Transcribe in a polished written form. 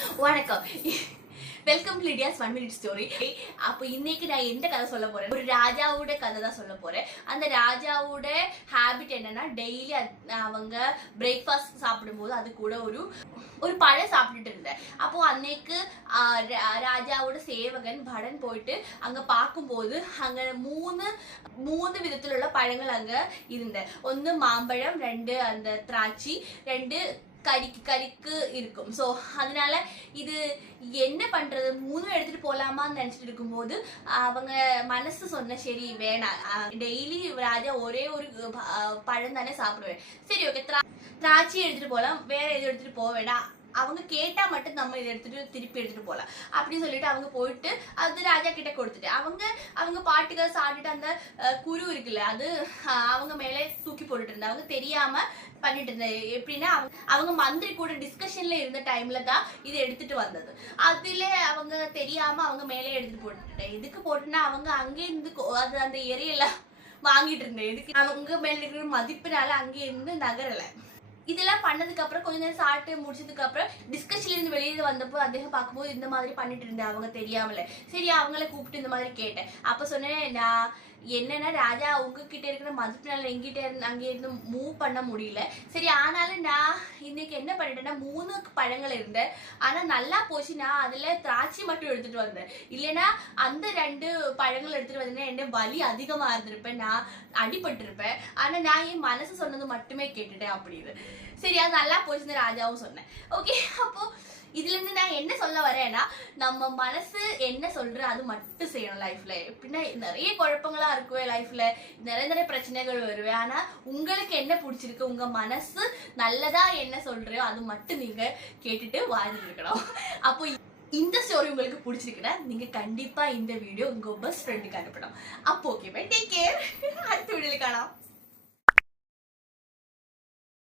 வணக்கம். Welcome to Lydia's 1 minute story. அப்போ இன்னைக்கு நான் எந்த கதை சொல்ல போறேன், ஒரு ராஜாவோட கதை தான் சொல்ல போறேன். அந்த ராஜாவோட ஹேபிட் என்னன்னா, டெய்லி அவங்க பிரேக்ஃபாஸ்ட் சாப்பிடும்போது அது கூட ஒரு பழம் சாப்பிட்டுட்டு இருந்தேன். அப்போ அன்னைக்கு ராஜாவோட சேவகன் படன் போயிட்டு அங்க பார்க்கும்போது அங்க மூணு விதத்துல உள்ள பழங்கள் அங்க இருந்த. ஒன்னு மாம்பழம், 2 அந்த திராட்சை, 2 கறிக்கு இருக்கும். ஸோ அதனால இது என்ன பண்றது, 3 எடுத்துட்டு போலாமான்னு நினைச்சிட்டு இருக்கும்போது அவங்க மனசு சொன்ன, சரி வேணாம், டெய்லி ராஜா ஒரே ஒரு பழம் தானே சாப்பிடுவேன், சரி ஓகே திராட்சை எடுத்துட்டு போகலாம், வேற எதுவும் எடுத்துட்டு போக வேண்டாம், அவங்க கேட்டா மட்டும் நம்ம இதை திருப்பி எடுத்துட்டு போகலாம் அப்படின்னு சொல்லிட்டு அவங்க போயிட்டு அது ராஜா கிட்ட கொடுத்துட்டு அவங்க பாட்டுக்க சாப்பிட்டுட்டு அந்த குரு இருக்குல்ல அது அவங்க மேலே தூக்கி போட்டுட்டு இருந்தாங்க. அவங்க தெரியாம பண்ணிட்டு இருந்தேன். எப்படின்னா அவங்க மந்திரி கூட டிஸ்கஷன்ல இருந்த டைம்ல தான் இது எடுத்துட்டு வந்தது. அதுல அவங்க தெரியாம அவங்க மேலே எடுத்துட்டு போட்டுட்டேன். எதுக்கு போட்டுன்னா அவங்க அங்கே இருந்து அது அந்த எரியல வாங்கிட்டு இருந்தேன். எதுக்கு அவங்க மேல இருக்கிற மதிப்புனால அங்கே இருந்து நகரல. இதெல்லாம் பண்ணதுக்கு அப்புறம் கொஞ்ச நேரம் சாப்பிட்டு முடிச்சதுக்கு அப்புறம் டிஸ்கஷன்ல இருந்து வெளியே வந்தப்போ അദ്ദേഹம் பார்க்கும்போது இந்த மாதிரி பண்ணிட்டு இருந்தேன் அவங்க தெரியாமல. சரி அவங்கள கூப்பிட்டு இந்த மாதிரி கேட்டேன். அப்ப சொன்னேன், நான் என்னன்னா ராஜா உங்ககிட்ட இருக்கிற மதிப்புனால எங்கிட்ட அங்கே இருந்து மூவ் பண்ண முடியல. சரி ஆனாலும் நான் இன்னைக்கு என்ன பண்ணிட்டேன்னா 3 பழங்கள் இருந்தேன். ஆனா நல்லா போச்சு, நான் அதுல திராட்சை மட்டும் எடுத்துட்டு வந்தேன். இல்லைன்னா அந்த 2 பழங்கள் எடுத்துட்டு வந்தேன்னா என்ன வலி அதிகமா இருந்திருப்பேன், நான் அடிபட்டு இருப்பேன். ஆனா நான் என் மனசு சொன்னது மட்டுமே கேட்டுட்டேன் அப்படின்னு. சரி அது நல்லா போச்சுன்னு ராஜாவும் சொன்னேன். ஓகே, அப்போ இதுல இருந்து நான் என்ன சொல்ல வரேன்னா, நம்ம மனசு என்ன சொல்ற அது மட்டும் செய்யணும் லைஃப்ல. எப்படின்னா நிறைய குழப்பங்களா இருக்குவே லைஃப்ல, நிறைய பிரச்சனைகள் வருவே. ஆனா உங்களுக்கு என்ன பிடிச்சிருக்கு, உங்க மனசு நல்லதா என்ன சொல்றியோ அது மட்டும் நீங்க கேட்டுட்டு வாழ்ந்துட்டு இருக்கணும். அப்போ இந்த ஸ்டோரி உங்களுக்கு பிடிச்சிருக்குன்னா நீங்க கண்டிப்பா இந்த வீடியோ உங்க பெஸ்ட் ஃப்ரெண்டுக்கு அனுப்பணும். அப்போ ஓகே பை, டேக் கேர். அடுத்த வீடியோல காணலாம்.